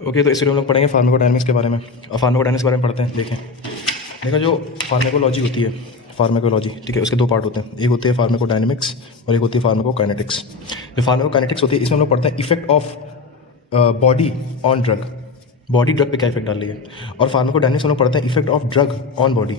Okay, तो इस video में हम लोग पढ़ेंगे फार्माकोडायनेमिक्स के बारे में। और फार्माकोडायनेमिक्स के बारे में पढ़ते हैं। देखो जो फार्माकोलॉजी होती है, फार्माकोलॉजी, ठीक है, उसके दो पार्ट होते हैं। एक होती है फार्माकोडायनेमिक्स और एक होती है फार्माकोकाइनेटिक्स। जो फार्माकोकाइनेटिक्स होती है इसमें हम लोग पढ़ते हैं effect of body on drug, body drug पे क्या इफेक्ट डाल रही है। और फार्माकोडायनेमिक्स में हम लोग पढ़ते हैं effect of drug on body,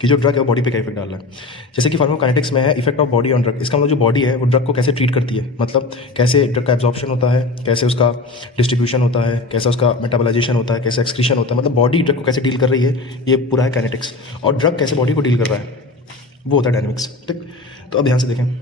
कि जो ड्रग है वो बॉडी पे क्या इफेक्ट डाल रहा है। जैसे कि फार्माकोकाइनेटिक्स में है effect of body on drug, इसका मतलब जो बॉडी है वो ड्रग को कैसे ट्रीट करती है, मतलब कैसे ड्रग का एब्जॉर्प्शन होता है, कैसे उसका डिस्ट्रीब्यूशन होता है, कैसे उसका मेटाबोलाइजेशन होता है, कैसे एक्सक्रीशन होता है, मतलब बॉडी ड्रग को कैसे डील कर रही है, ये पूरा है काइनेटिक्स। और ड्रग कैसे बॉडी को डील कर रहा है वो होता है डायनेमिक्स। ठीक, तो अब ध्यान से देखें,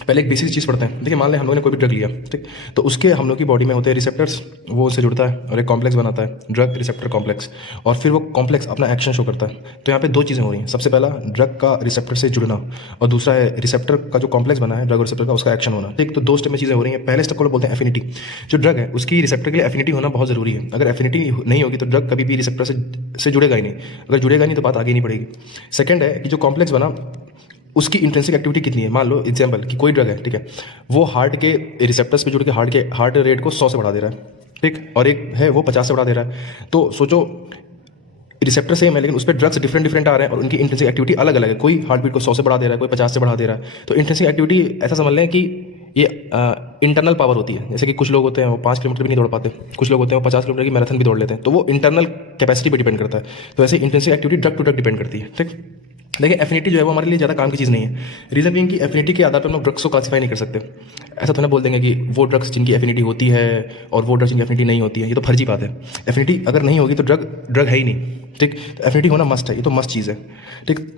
पहले एक बेसिक चीज़ पढ़ते हैं। देखिए, मान लें हम लोगों ने कोई भी ड्रग लिया, ठीक, तो उसके हम लोग की बॉडी में होते हैं रिसेप्टर्स, वो उससे जुड़ता है और एक कॉम्प्लेक्स बनाता है, ड्रग रिसेप्टर कॉम्प्लेक्स, और फिर वो कॉम्प्लेक्स अपना एक्शन शो करता है। तो यहाँ पे दो चीज़ें हो रही हैं, सबसे पहला ड्रग का रिसेप्टर से जुड़ना, और दूसरा है रिसेप्टर का जो कॉम्प्लेक्स बना है ड्रग और रिसेप्टर का, उसका एक्शन होना। ठीक, तो दो स्टेप में चीज़ें हो रही हैं। पहले स्टेप को बोलते हैं एफिनिटी। जो ड्रग है उसकी रिसेप्टर के लिए एफिनिटी होना बहुत ज़रूरी है। अगर एफिनिटी नहीं होगी तो ड्रग कभी भी रिसेप्टर से जुड़ेगा ही नहीं। अगर जुड़ेगा नहीं तो बात आगे नहीं बढ़ेगी। सेकेंड है कि जो कॉम्प्लेक्स बना उसकी इंट्रिंसिक एक्टिविटी कितनी है। मान लो एग्जाम्पल कि कोई ड्रग है, ठीक है, वो हार्ट के रिसेप्टर्स पे जुड़ के हार्ट रेट को 100 से बढ़ा दे रहा है, ठीक, और एक है वो 50 से बढ़ा दे रहा है। तो सोचो रिसेप्टर सेम है लेकिन उस पर ड्रग्स डिफरेंट आ रहे हैं और उनकी इंट्रिंसिक एक्टिविटी अलग अलग है। कोई हार्ट बीट को 100 से बढ़ा दे रहा है, कोई 50 से बढ़ा दे रहा है। तो इंट्रिंसिक एक्टिविटी ऐसा समझ लें कि ये इंटरनल पावर होती है। जैसे कि कुछ लोग होते हैं वो 5 किलोमीटर भी नहीं दौड़ पाते, कुछ लोग होते हैं वो 50 किलोमीटर की मैराथन भी दौड़ लेते हैं। तो वो इंटरनल कैपेसिटी पर डिपेंड करता है। तो ऐसे intrinsic activity drug to drug depend करती है। ठीक, देखिए एफिनिटी जो है वो हमारे लिए ज़्यादा काम की चीज़ नहीं है। रीज़न बीइंग कि एफिनिटी के आधार पर हम लोग ड्रग्स को क्लासीफाई नहीं कर सकते। ऐसा थोड़ा बोल देंगे कि वो ड्रग्स जिनकी एफिनिटी होती है और वो ड्रग्स जिनकी एफिनिटी नहीं होती है, ये तो फर्जी बात है। एफिनिटी अगर नहीं होगी तो ड्रग है ही नहीं। ठीक, तो एफिनिटी होना मस्ट है, ये तो मस्ट चीज़ है। ठीक,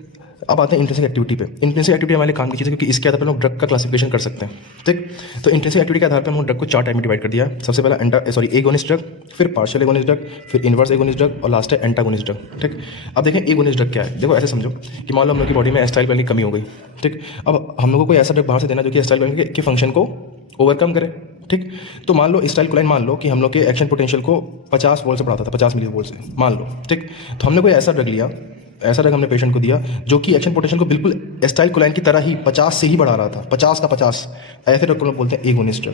अब आते हैं इंट्रिंसिक एक्टिविटी पे। इंट्रिंसिक एक्टिविटी हमारे काम की चीज़ है क्योंकि इसके आधार पर हम ड्रग का क्लासिफिकेशन कर सकते हैं। ठीक, तो इंट्रिंसिक एक्टिविटी के आधार पर हम ड्रग को 4 टाइप में डिवाइड कर दिया है। सबसे पहला एगोनिस्ट ड्रग, फिर पार्शियल एगोनिस्ट ड्रग, फिर इनवर्स एगोनिस्ट ड्रग और लास्ट है एंटागोनिस्ट ड्रग। ठीक, अब देखें एगोनिस्ट ड्रग क्या है। देखो ऐसे समझो कि मान लो हम लोग की बॉडी में एसिटाइलकोलाइन की कमी हो गई। ठीक, अब हम लोगों को ऐसा ड्रग बाहर से देना जो कि एसिटाइलकोलाइन के फंक्शन को ओवरकम करे। ठीक, तो मान लो एसिटाइलकोलाइन, मान लो कि हम लोग के एक्शन पोटेंशियल को 50 वोल्ट से बढ़ाता था, 50 मिली वोल्ट से मान लो। ठीक, तो हमने कोई ऐसा ड्रग लिया, ऐसा ड्रग हमने पेशेंट को दिया जो कि एक्शन पोटेंशियल को बिल्कुल एसिटाइलकोलाइन की तरह ही 50 से ही बढ़ा रहा था, 50 का 50। ऐसे ड्रग को लोग बोलते हैं एगोनिस्ट ड्रग।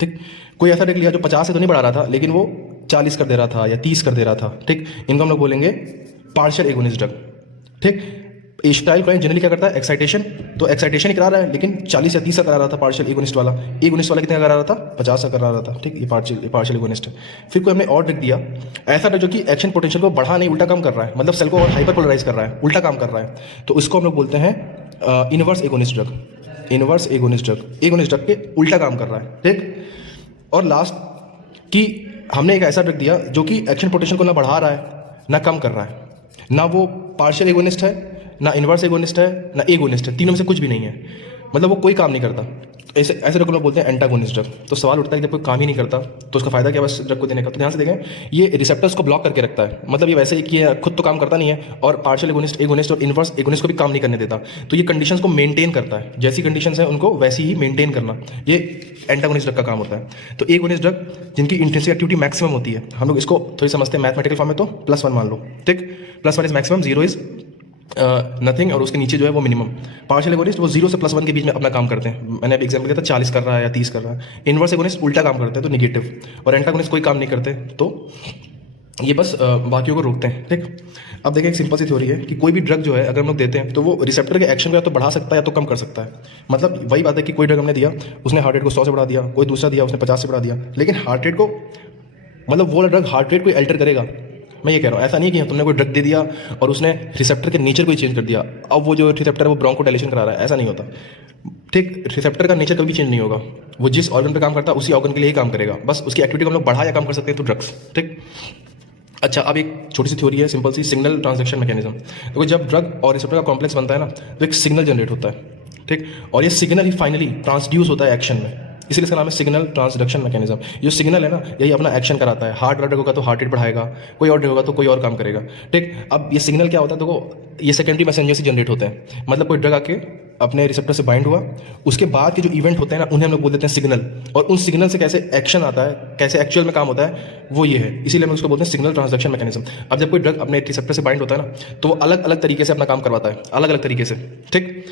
ठीक, कोई ऐसा ड्रग लिया जो 50 से तो नहीं बढ़ा रहा था लेकिन वो 40 कर दे रहा था या 30 कर दे रहा था। ठीक, इनको हम लोग बोलेंगे पार्शियल एगोनिस्ट ड्रग। ठीक, एसिटाइलकोलाइन जनरली क्या करता है, एक्साइटेशन, तो एक्साइटेशन ही करा रहा है लेकिन 40 या 30 का करा रहा था पार्शियल एगोनिस्ट वाला। एगोनिस्ट वाला कितने का करा रहा था, 50 का करा रहा था। ठीक, ये पार्शियल एगोनिस्ट है। फिर कोई हमने और ड्रग दिया ऐसा ड्रग जो कि एक्शन पोटेंशियल को बढ़ा नहीं उल्टा कम कर रहा है, मतलब सेल को और हाइपरपोलराइज कर रहा है, उल्टा काम कर रहा है, तो उसको हम लोग बोलते हैं inverse agonist drug. Inverse agonist drug, agonist drug के उल्टा काम कर रहा है। ठीक, और लास्ट कि हमने एक ऐसा ड्रग दिया जो कि एक्शन पोटेंशियल को ना बढ़ा रहा है ना कम कर रहा है, ना वो पार्शियल एगोनिस्ट है, ना इनवर्स एगोनिस्ट है, ना एगोनिस्ट है, तीनों में से कुछ भी नहीं है, मतलब वो कोई काम नहीं करता। ऐसे ड्रग को लोग बोलते हैं एंटागोनिस्ट ड्रग। तो सवाल उठता है कि जब कोई काम ही नहीं करता तो उसका फायदा क्या बस ड्रग को देने का। तो ध्यान से देखें, ये रिसेप्टर्स को ब्लॉक करके रखता है, मतलब ये वैसे ही कि खुद तो काम करता नहीं है और पार्शियल एगोनिस्ट और इनवर्स एगोनिस्ट को भी काम नहीं करने देता। तो ये कंडीशंस को मेंटेन करता है, जैसी कंडीशंस है उनको वैसी ही मेंटेन करना, ये एंटागोनिस्ट ड्रग का काम होता है। तो एगोनिस्ट ड्रग जिनकी इंट्रिंसिक एक्टिविटी मैक्सिमम होती है, हम लोग इसको थोड़ी समझते हैं मैथमेटिकल फॉर्म में, तो +1 मान लो। ठीक, +1 इज मैक्सिमम, 0 इज नथिंग, और उसके नीचे जो है वो मिनिमम। पार्शियल एगोनिस्ट वो 0 से +1 के बीच में अपना काम करते हैं। मैंने अब एग्जाम्पल दिया था 40 कर रहा है या 30 कर रहा है। इनवर्स एगोनिस्ट उल्टा काम करते हैं तो निगेटिव, और एंटागोनिस्ट कोई काम नहीं करते तो ये बस बाकियों को रोकते हैं। ठीक, अब देखिए एक सिंपल सी थ्योरी है कि कोई भी ड्रग जो है अगर हम लोग देते हैं तो वो रिसेप्टर के एक्शन को या तो बढ़ा सकता है या तो कम कर सकता है। मतलब वही बात है कि कोई ड्रग हमने दिया, उसने हार्ट रेट को 100 से बढ़ा दिया, कोई दूसरा दिया उसने 50 से बढ़ा दिया, लेकिन हार्ट रेट को, मतलब वो ड्रग हार्ट रेट को अल्टर करेगा। मैं ये कह रहा हूँ, ऐसा नहीं कि तुमने कोई ड्रग दे दिया और उसने रिसेप्टर के नेचर को ही चेंज कर दिया, अब वो जो रिसेप्टर है वो ब्रोंकोडायलेशन करा रहा है, ऐसा नहीं होता। ठीक, रिसेप्टर का नेचर कभी चेंज नहीं होगा, वो जिस ऑर्गन पे काम करता है उसी ऑर्गन के लिए ही काम करेगा, बस उसकी एक्टिविटी को हम लोग बढ़ा या कम कर सकते हैं तो ड्रग्स। ठीक, अच्छा, अब एक छोटी सी थ्योरी है सिंपल सी, सिग्नल ट्रांसडक्शन मैकेनिज्म। देखो जब ड्रग और रिसेप्टर का कॉम्प्लेक्स बनता है ना तो एक सिग्नल जनरेट होता है। ठीक, और ये सिग्नल ही फाइनली ट्रांसड्यूस होता है एक्शन में, इसलिए इसका नाम है सिग्नल ट्रांसडक्शन मैकेनिज्म। जो सिग्नल है ना यही अपना एक्शन कराता है। हार्ट ड्रग होगा तो हार्ट रेट बढ़ाएगा, कोई और ड्रग होगा तो कोई और काम करेगा। ठीक, अब ये सिग्नल क्या होता है, देखो ये सेकेंडरी मैसेंजर से जनरेट होते हैं, मतलब कोई ड्रग आके अपने रिसेप्टर से बाइंड हुआ, उसके बाद के जो इवेंट होते हैं ना उन्हें हम लोग बोल देते हैं सिग्नल, और उन सिग्नल से कैसे एक्शन आता है, कैसे एक्चुअल में काम होता है वो ये है, इसीलिए हम उसको बोलते हैं सिग्नल ट्रांसडक्शन मैकेनिज्म। अब जब कोई ड्रग अपने रिसेप्टर से बाइंड होता है ना तो वो अलग अलग तरीके से अपना काम करवाता है, अलग अलग तरीके से। ठीक,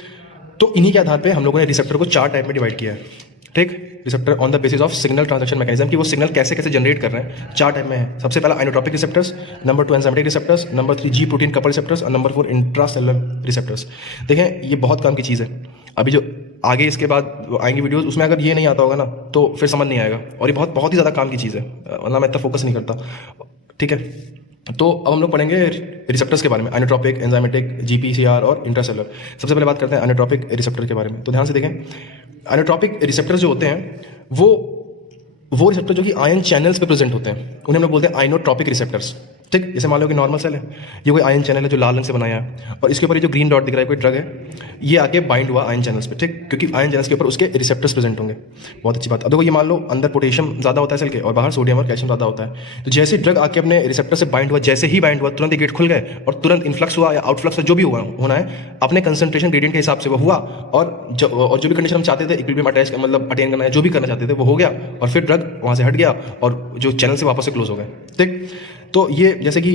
तो इन्हीं के आधार पर हम लोगों ने रिसेप्टर को 4 टाइप में डिवाइड किया है। ठीक, receptor on the basis of signal transduction mechanism कि वो सिग्नल कैसे कैसे जनरेट कर रहे हैं। 4 टाइप में है। सबसे पहला inotropic receptors, number 2 enzymatic receptors, number 3 जी प्रोटीन कपल रिसेप्टर्स और नंबर 4 इंट्रासेलुलर रिसेप्टर्स। देखें ये बहुत काम की चीज़ है। अभी जो आगे इसके बाद आएंगी वीडियोस उसमें अगर ये नहीं आता होगा ना तो फिर समझ नहीं आएगा, और ये बहुत बहुत ही ज़्यादा काम की चीज़ है, वरना मैं इतना फोकस नहीं करता। ठीक है, तो अब हम लोग पढ़ेंगे रिसेप्टर्स के बारे में, आइनोट्रोपिक, एंजाइमेटिक, जीपीसीआर और इंट्रासेलुलर। सबसे पहले बात करते हैं आइनोट्रोपिक रिसेप्टर के बारे में। तो ध्यान से देखें, आइनोट्रोपिक रिसेप्टर्स जो होते हैं वो रिसेप्टर जो कि आयन चैनल्स पे प्रेजेंट होते हैं उन्हें हम लोग बोलते हैं आइनोट्रोपिक रिसेप्टर्स। ठीक, जैसे मान लो कि नॉर्मल सेल है, ये कोई आयन चैनल है जो लाल रंग से बनाया है, और इसके ऊपर ये जो ग्रीन डॉट दिख रहा है कोई ड्रग है, ये आके बाइंड हुआ आयन चैनल्स पे। ठीक, क्योंकि आयन चैनल्स के ऊपर उसके रिसेप्टर्स प्रेजेंट होंगे। बहुत अच्छी बात। अब देखो ये मान लो अंदर पोटेशियम ज़्यादा होता है सेल के और बाहर सोडियम और कैल्शियम ज़्यादा होता है, तो जैसे ड्रग आके अपने रिसेप्टर से बाइंड हुआ, जैसे ही बाइंड हुआ तुरंत ही गेट खुल गए और तुरंत इन्फ्लक्स हुआ या आउटफ्लक्स जो भी हुआ होना है अपने कंसंट्रेशन ग्रेडियंट के हिसाब से वो हुआ, और जो भी कंडीशन हम चाहते थे इक्विलिब्रियम अटैच मतलब अटेन करना है, जो भी करना चाहते थे वो हो गया, और फिर ड्रग वहाँ से हट गया और जो चैनल से वापस से क्लोज हो गए। ठीक, तो ये जैसे कि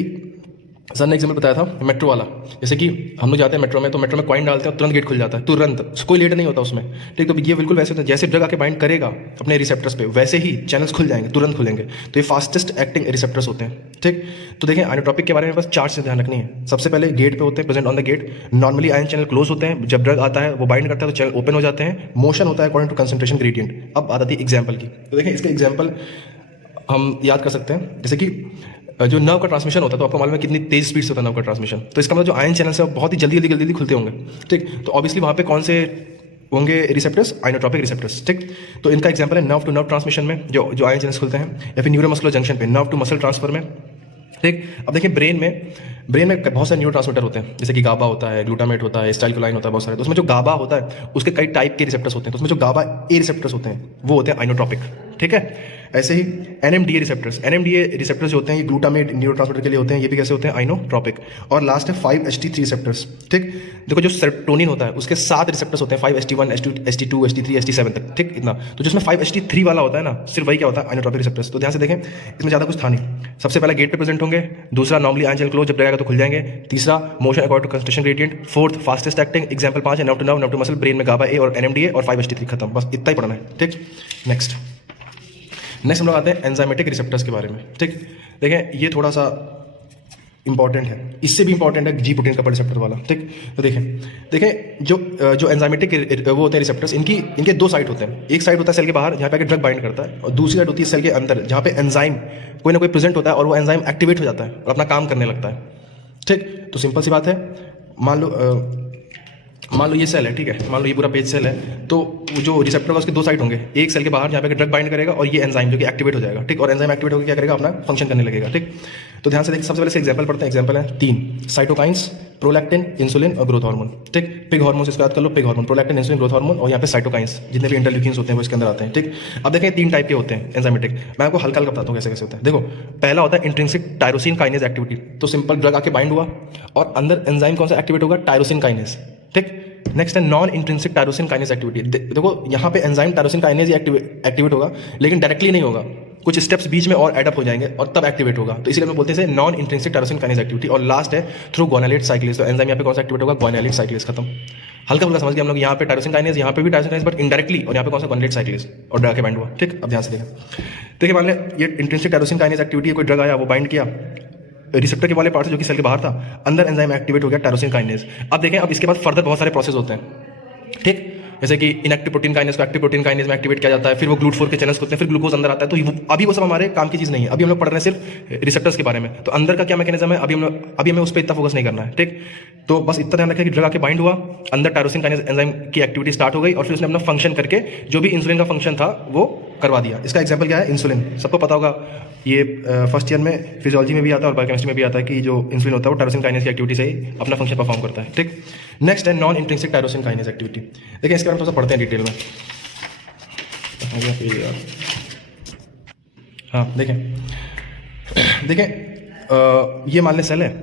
सर ने एग्जाम्पल बताया था मेट्रो वाला, जैसे कि हम लोग जाते हैं मेट्रो में, तो मेट्रो में कॉइन डालते हैं तुरंत गेट खुल जाता है, तुरंत, कोई लेट नहीं होता उसमें। ठीक, तो ये बिल्कुल वैसे होता है जैसे ड्रग आके बाइंड करेगा अपने रिसेप्टर्स पे वैसे ही चैनल्स खुल जाएंगे, तुरंत खुलेंगे। तो ये फास्टेस्ट एक्टिंग रिसेप्टर्स होते हैं। ठीक, तो देखें आइनोट्रोपिक के बारे में बस 4 चीज़ें ध्यान रखनी है। सबसे पहले गेट पे होते हैं, present on the gate. Normally ion channel close होते हैं, जब ड्रग आता है वो बाइंड करता है तो चैनल ओपन हो जाते हैं। मोशन होता है अकॉर्डिंग टू कंसंट्रेशन ग्रेडियंट। अब बात आती है एग्जाम्पल की, तो देखें इसके एग्जाम्पल हम याद कर सकते हैं, जैसे कि जो नर्व का ट्रांसमिशन होता है तो आपको मालूम है कितनी तेज स्पीड से होता है नर्व का ट्रांसमिशन, तो इसका मतलब जो आयन चैनल्स है वो बहुत ही जल्दी खुलते होंगे। ठीक, तो ऑब्वियसली वहाँ पे कौन से होंगे रिसेप्टर्स, आइनोट्रोपिक रिसेप्टर्स। ठीक, तो इनका एग्जांपल है नर्व टू नर्व ट्रांसमिशन में जो आयन चैनल्स खुलते हैं, या फिर न्यूरोमस्कुलर जंक्शन पे नर्व टू मसल ट्रांसफर में। ठीक, अब देखिए ब्रेन में बहुत सारे न्यूरो ट्रांसमीटर होते हैं, जैसे कि गाबा होता है, ग्लूटामेट होता है, एसिटाइलकोलाइन होता है, बहुत सारे। तो उसमें जो गाबा होता है उसके कई टाइप के रिसेप्टर्स होते हैं, तो उसमें जो गाबा ए रिसेप्टर्स होते हैं वो होते हैं आइनोट्रोपिक। ठीक है, ऐसे ही एनएमडीए रिसेप्टर्स जो होते हैं ये ग्लूटामेट न्यूरोट्रांसमीटर के लिए होते हैं, ये भी कैसे होते हैं आइनोट्रोपिक। और लास्ट है 5-HT3 रिसेप्टर्स। ठीक, देखो जो सेरोटोनिन होता है उसके 7 रिसेप्टर्स होते हैं, 5-HT1, HT2, HT3, HT7 तक। ठीक, इतना। तो जिसमें 5-HT3 वाला होता है ना, सिर्फ वही क्या होता है आइनोट्रोपिक रिसेप्टर्स। तो ध्यान से देखें इसमें ज़्यादा कुछ था नहीं। सबसे पहला गेट पे प्रेजेंट होंगे, दूसरा नॉर्मली आयन चैनल क्लोज, जब लगेगा तो खुल जाएंगे, तीसरा motion according to concentration gradient, fourth fastest acting, example 5 है nerve to nerve, nerve to muscle, brain में गाबा ए और एनएमडीए, और 5-HT3 खत्म। बस इतना ही पढ़ना है। ठीक, नेक्स्ट हम लोग आते हैं एंजाइमेटिक रिसेप्टर्स के बारे में। ठीक, देखें ये थोड़ा सा इंपॉर्टेंट है, इससे भी इंपॉर्टेंट है जी प्रोटीन कपल रिसेप्टर वाला। ठीक, तो देखें जो एंजाइमेटिक वो होते हैं रिसेप्टर्स, इनके 2 साइड होते हैं। एक साइड होता है सेल के बाहर जहाँ पे आके ड्रग बाइंड करता है, और दूसरी साइड होती है सेल के अंदर जहाँ पे एंजाइम कोई ना कोई प्रेजेंट होता है और वो एंजाइम एक्टिवेट हो जाता है और अपना काम करने लगता है। ठीक, तो सिंपल सी बात है, मान लो ये सेल है, ठीक है, मान लो ये पूरा पेज सेल है, तो जो रिसेप्टर का उसके 2 साइड होंगे, एक सेल के बाहर जहाँ पे ड्रग बाइंड करेगा और ये एंजाइम जो कि एक्टिवेट हो जाएगा। ठीक, और एंजाइम एक्टिवेट होकर क्या करेगा, अपना फंक्शन करने लगेगा। ठीक, तो ध्यान से देख, सबसे पहले से एग्जांपल पढ़ते हैं। एग्जांपल है 3 साइटोकाइंस, प्रोलैक्टिन, इंसुलिन और ग्रोथ हार्मोन। ठीक, पिग हार्मोन से इसको याद कर लो, pig hormone, prolactin, insulin, growth hormone, और यहाँ पे साइटोकाइंस जितने भी इंटरल्यूकिन्स होते हैं वो इसके अंदर आते हैं। ठीक, अब देखें 3 टाइप के होते हैं एंजाइमेटिक, मैं आपको हल्का बताता हूँ कैसे कैसे होता है। देखो पहला होता है इंट्रिंसिक टायरोसिन काइनेज एक्टिविटी, तो सिंपल ड्रग आके बाइंड हुआ और अंदर एंजाइम कौन सा एक्टिवेट होगा, टायरोसिन काइनेज। ठीक, नेक्स्ट है non intrinsic tyrosine kinase activity. देखो यहाँ पे एंजाइम टायरोसिन काइनेज एक्टिवेट होगा, लेकिन डायरेक्टली नहीं होगा, कुछ स्टेप्स बीच में और एडअप हो जाएंगे और तब एक्टिवेट होगा, तो इसलिए हम बोलते हैं non intrinsic tyrosine kinase activity. और लास्ट है थ्रू ग्वानिलेट साइक्लेज, तो एंजाइम यहाँ पे कौन सा एक्टिवेट होगा, ग्वानिलेट साइक्लेज। खत्म, हल्का फुल्का समझ गए हम लोग, यहाँ पे टायरोसिन काइनेज, यहाँ पे भी टायरोसिन काइनेज बट इनडायरेक्टली, और यहाँ पे कौन सा ग्वानिलेट साइक्लेज और ड्रग के बाइंड हुआ। ठीक, अब ध्यान से देखिए मान लें ये इंट्रिंसिक टायरोसिन काइनेज एक्टिविटी, कोई ड्रग आया वो बाइंड किया रिसेप्टर के वाले पार्ट से जो कि सेल के बाहर था, अंदर एंजाइम एक्टिवेट हो गया टायरोसिन काइनेज। अब देखें, अब इसके बाद फर्दर बहुत सारे प्रोसेस होते हैं। ठीक, जैसे कि इनएक्टिव प्रोटीन काइनेज को एक्टिव प्रोटीन काइनेज में एक्टिवेट किया जाता है, फिर वो ग्लूट4 के चैनल्स होते हैं, फिर ग्लूकोज अंदर आता है। तो अभी वो सब हमारे काम की चीज़ नहीं है, अभी हम लोग पढ़ रहे हैं सिर्फ रिसेप्टर्स के बारे में। तो अंदर का क्या मैकेनिज्म है अभी हमें उस पर इतना फोकस नहीं करना है। ठीक, तो बस इतना ध्यान रखें कि ड्रग आके बाइंड हुआ, अंदर टायरोसिन काइनेज एंजाइम की एक्टिविटी स्टार्ट हो गई और फिर उसने अपना फंक्शन करके जो भी इंसुलिन का फंक्शन था वो करवा दिया। इसका एग्जाम्पल क्या है, इंसुलिन। सबको पता होगा, ये फर्स्ट ईयर में फिजियोलॉजी में भी आता है और बायोकेमिस्ट्री में भी आता है कि जो इंसुलिन होता है वो टायरोसिन काइनेज की एक्टिविटी से ही अपना फंक्शन परफॉर्म करता है। ठीक, नेक्स्ट है non intrinsic tyrosine kinase activity. देखिए इसके बारे में थोड़ा सा पढ़ते हैं डिटेल में। हाँ देखें ये मान लें सेल है,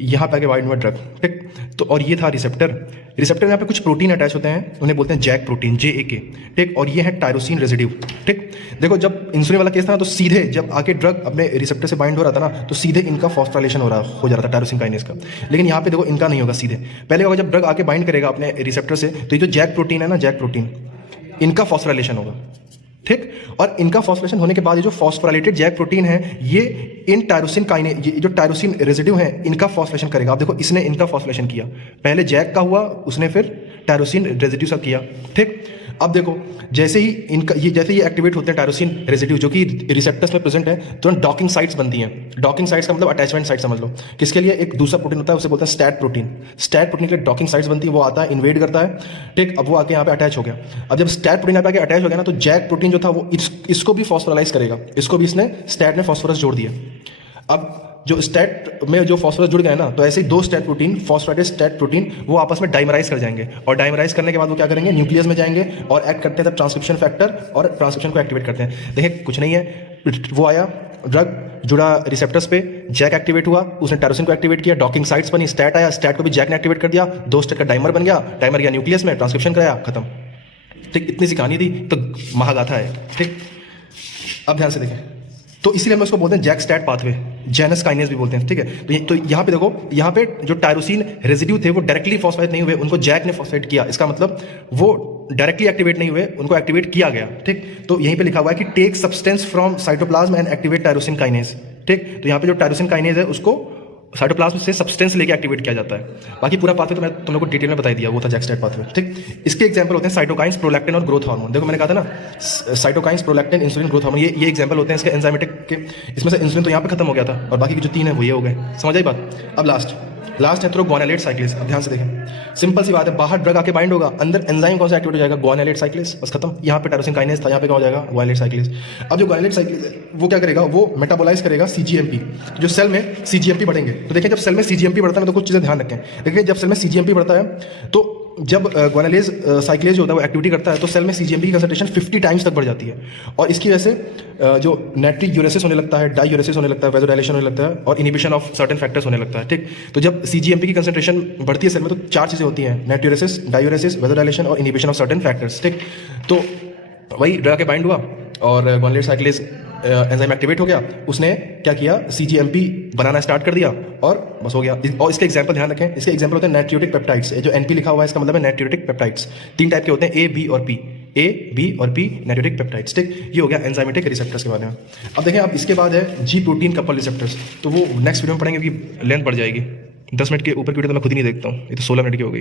यहाँ पे आगे बाइंड हुआ ड्रग। ठीक, तो और ये था रिसेप्टर में यहाँ पे कुछ प्रोटीन अटैच होते हैं, उन्हें बोलते हैं जैक प्रोटीन, JAK। ठीक, और ये है टायरोसिन रेजिड्यू। ठीक, देखो जब इंसुलिन वाला केस था ना, तो सीधे जब आके ड्रग अपने रिसेप्टर से बाइंड हो रहा था ना, तो सीधे इनका फॉस्फोराइलेशन हो जा रहा था टायरोसिन काइनेज का। लेकिन यहाँ पे देखो इनका नहीं होगा, सीधे पहले होगा जब ड्रग आके बाइंड करेगा अपने रिसेप्टर से, तो ये जो जैक प्रोटीन है ना, जैक प्रोटीन, इनका फॉस्फोराइलेशन होगा। ठीक। और इनका फॉस्फोराइलेशन होने के बाद ये जो फॉस्फोराइलेटेड जैक प्रोटीन है ये इन टायरोसिन काइनेज, ये जो टायरोसिन रेजिड्यू है इनका फॉस्फोराइलेशन करेगा। आप देखो इसने इनका फॉस्फोराइलेशन किया, पहले जैक का हुआ, उसने फिर टायरोसिन रेजिड्यू सा किया, ठीक। अब देखो जैसे ही इनका जैसे ये एक्टिवेट होते हैं टायरोसिन रेजिड्यू जो कि रिसेप्टर्स में प्रेजेंट है, तो डॉकिंग साइट्स बनती हैं। डॉकिंग साइट्स का मतलब अटैचमेंट साइट समझ लो। किसके लिए? एक दूसरा प्रोटीन होता है उसे बोलते हैं स्टैट प्रोटीन। स्टैट प्रोटीन के लिए डॉकिंग साइट्स बनती है, वो आता है, इन्वेड करता है, ठीक। अब वो आके यहाँ पे अटैच हो गया। अब जब स्टैट प्रोटीन यहाँ पे आके अटैच हो गया ना, तो जैक प्रोटीन जो था वो इसको भी फॉस्फोराइलाइज करेगा, इसको भी इसने स्टैट में फॉस्फोरस जोड़ दिया। अब जो स्टैट में जो फॉस्फोरस जुड़ गया है ना, तो ऐसे ही दो STAT protein, phosphorylated STAT protein, वो आपस में डाइमराइज कर जाएंगे, और डाइमराइज करने के बाद वो क्या करेंगे? न्यूक्लियस में जाएंगे और एक्ट करते हैं तब ट्रांसक्रिप्शन फैक्टर, और ट्रांसक्रिप्शन को एक्टिवेट करते हैं। देखिए कुछ नहीं है, वो आया ड्रग जुड़ा रिसेप्टर्स पे, जैक एक्टिवेट हुआ, उसने टायरोसिन को एक्टिवेट किया, डॉकिंग साइट्स बनी, स्टैट आया, स्टैट को भी जैक ने एक्टिवेट कर दिया, दो स्टैट का डाइमर बन गया, डाइमर गया न्यूक्लियस में, ट्रांसक्रिप्शन कराया, खत्म, ठीक। इतनी सी कहानी थी, तो महागाथा है, ठीक। अब ध्यान से देखें, तो इसीलिए हम उसको बोलते हैं JAK STAT pathway, Janus kinase भी बोलते हैं, ठीक है। तो यहाँ पे देखो, यहाँ पे जो टायरोसिन रेजिड्यू थे वो डायरेक्टली फॉस्फोराइलेट नहीं हुए, उनको जैक ने फॉस्फोराइलेट किया। इसका मतलब वो डायरेक्टली एक्टिवेट नहीं हुए, उनको एक्टिवेट किया गया, ठीक। तो यहीं पे लिखा हुआ है कि take substance from cytoplasm and activate tyrosine kinase, ठीक। तो यहाँ पे जो टायरोसिन काइनेज है उसको साइटोप्लाज्म से सब्सटेंस लेके एक्टिवेट किया जाता है। बाकी पूरा पाथवे तो मैं तुम लोग को डिटेल में बता दिया, वो था जैक स्टैट पाथवे, ठीक। इसके एग्जांपल होते हैं साइटोकाइंस, प्रोलैक्टिन और ग्रोथ हार्मोन। देखो मैंने कहा था ना, cytokines, prolactin, insulin, growth hormone, ये एग्जांपल होते हैं इसके एंजाइमेटिक के। इसमें से इंसुलिन तो यहाँ पे खत्म हो गया था, और बाकी के जो तीन है वो ये हो गए। समझ आई बात? अब लास्ट है तो ग्वानालेट साइक्लेस। अब ध्यान से देखें, सिंपल सी बात है, बाहर ड्रग आके बाइंड होगा, अंदर एंजाइम कौन सा एक्टिवेट हो जाएगा? ग्वानालेट साइक्लेस, बस खत्म। यहाँ पे टायरोसिन काइनेज था, यहाँ पे क्या हो जाएगा? ग्वानालेट साइक्लेस। अब जो ग्वानालेट साइक्लेस वो क्या करेगा? वो मेटाबोलाइज करेगा सीजीएमपी। जो सेल में सीजीएमपी बढ़ेंगे, तो देखिए जब सेल में सीजीएमपी बढ़ता है तो कुछ चीज़ें ध्यान रखें। देखिए जब सेल में सीजीएमपी बढ़ता है, तो जब ग्वानालेज साइक्लेज जो होता है वो एक्टिविटी करता है, तो सेल में सीजीएमपी की कंसंट्रेशन 50 टाइम्स तक बढ़ जाती है, और इसकी वजह से जो नाइट्रिक यूरेसिस होने लगता है, डाईयूरेसिस होने लगता है, वेजोडाइलेशन होने लगता है, और इनिबिशन ऑफ सर्टेन फैक्टर्स होने लगता है, ठीक। तो जब सीजीएमपी की कंसंट्रेशन बढ़ती है सेल में, तो चार चीज़ें होती हैं: नाइट्रिक, डाईयूरेसिस, वेजोडाइलेशन और इनिबिशन ऑफ सर्टेन फैक्टर्स, ठीक। तो वही ड्रग के बाइंड हुआ और ग्वानालेट साइक्लेज एंजाइम एक्टिवेट हो गया, उसने क्या किया? सीजीएमपी बनाना स्टार्ट कर दिया, और बस हो गया। और इसके एग्जांपल ध्यान रखें, इसके एग्जांपल होते हैं नाइट्रियोटिक पेप्टाइड्स। जो एनपी लिखा हुआ है इसका मतलब है नाइट्रियोटिक पेप्टाइड्स। तीन टाइप के होते हैं, ए, बी और पी। ए, बी और पी नाइट्रियोटिक पेप्टाइड्स, ठीक। ये हो गया एंजाइमेटिक रिसेप्टर्स के बारे में। अब देखें, अब इसके बाद है जी प्रोटीन कपल रिसेप्टर्स, तो वो नेक्स्ट वीडियो में पढ़ेंगे, क्योंकि लेंथ बढ़ जाएगी। 10 मिनट के ऊपर की वीडियो तो मैं खुद ही नहीं देखता हूँ, ये तो 16 मिनट की हो गई।